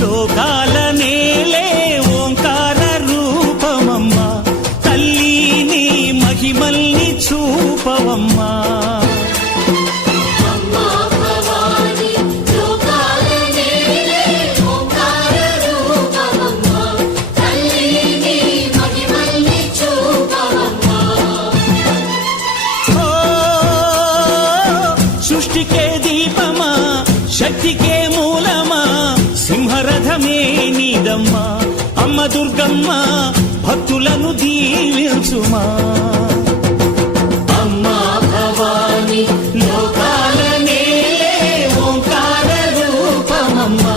లోకాల నేలే ఓంకార రూపమమ్మా తల్లి నీ మహిమల్ని చూపవమ్మా సృష్టికే దీపమా శక్తికే మూలమా సింహరథమే నీదమ్మా అమ్మ దుర్గమ్మ భక్తులను దీవించుమా అమ్మా భవాని లోకాల నేలే ఓంకార రూపమమ్మా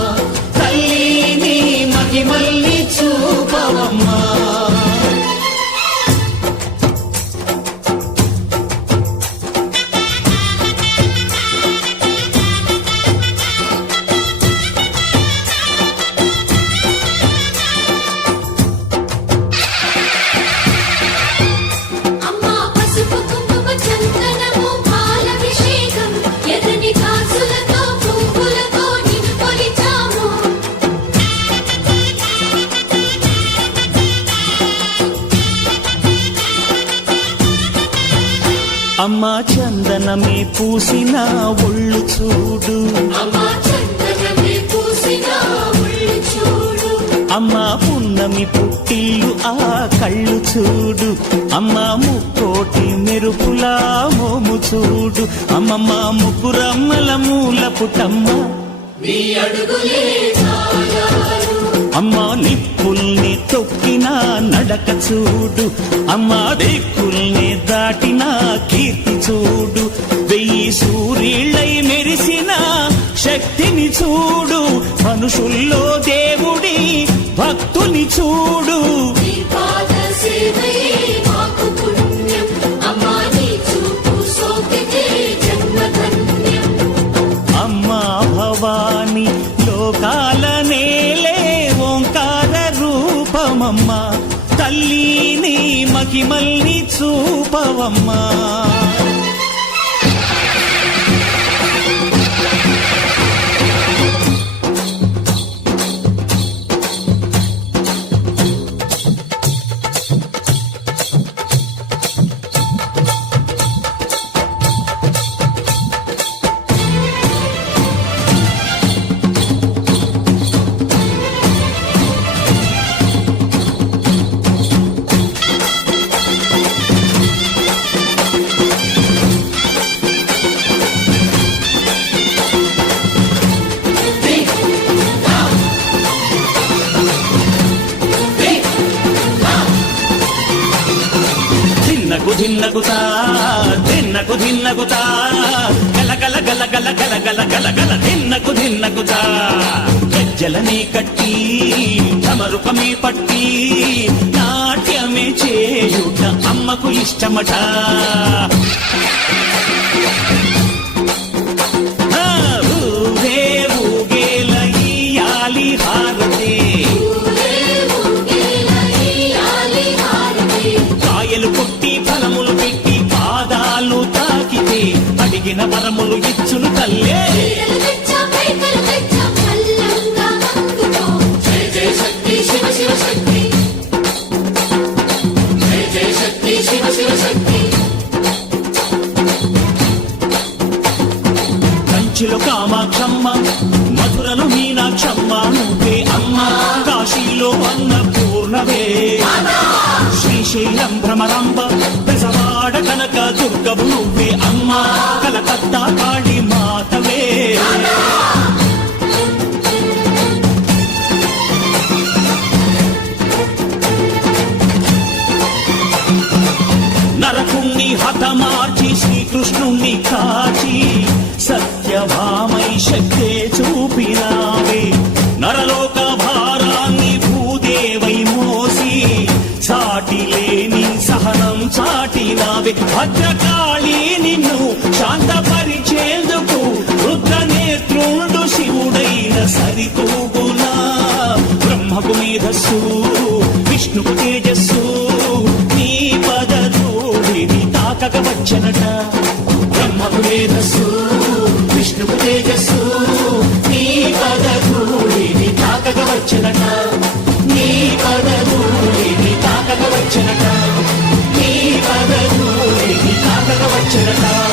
తల్లి నీ మహిమల్ని చూపవమ్మా అమ్మా చందనమే పూసిన ఒళ్ళు చూడు అమ్మా పున్నమి పుట్టిల్లు ఆ కళ్ళు చూడు అమ్మా ముక్కోటి మెరుపులా మోము చూడు అమ్మమ్మ ముగ్గురమ్మల మూల పుటమ్మ అమ్మా నిప్పుల్ని తొక్కిన నడక చూడు అమ్మా దిక్కుల్ని దాటిన కీర్తి చూడు 1000 సూర్యుళ్ళై మెరిసిన శక్తిని చూడు మనుషుల్లో దేవుడి భక్తుని చూడు అమ్మా భవాని లోకాల నేలే ఓంకార రూపమమ్మా తల్లి నీ మహిమల్ని చూపవమ్మా ధిన్నగుతా ధిన్నకు ధిన్నగుతా గల గల గల గల గల గల గల గల ధిన్నగుతా గజ్జలనే కట్టి తమరుపమే పట్టి నాట్యమే చేయుట అమ్మకు ఇష్టమట ఊరే ఊగేల ఇయ్యాలి హారతి కాయలు కొట్టి ఫలములు పెట్టి పాదాలు తాకితే అడిగిన వరములు ఇచ్చును తల్లే కంచిలో కామాక్షమ్మ మధురలో మీనాక్షమ్మ నువ్వే అమ్మ కాశీలో అన్నపూర్ణవే శ్రీశైలం భ్రమరాంబ పెసవాడ కనక దుర్గవు నువ్వే అమ్మ కలకత్తా కాళీ మాతవే నరకుణ్ణి హతమార్చి శ్రీకృష్ణుణ్ణి కాచి సత్యభామై శక్తే చూపినావే నరలోక భారాన్ని భూదేవై మోసి సాటి లేని సహనం చాటినావే భద్రకాళి నిన్ను శాంతపరిచేందుకు రుద్రనేత్రుండు శివుడైన సరితూగునా బ్రహ్మకు మేధస్సు విష్ణుకు తేజస్సు నీ పదధూళిని తాకక వచ్చనట బ్రహ్మకు మేధస్సు విష్ణుకు తేజస్సు నీ పదధూళిని మొదట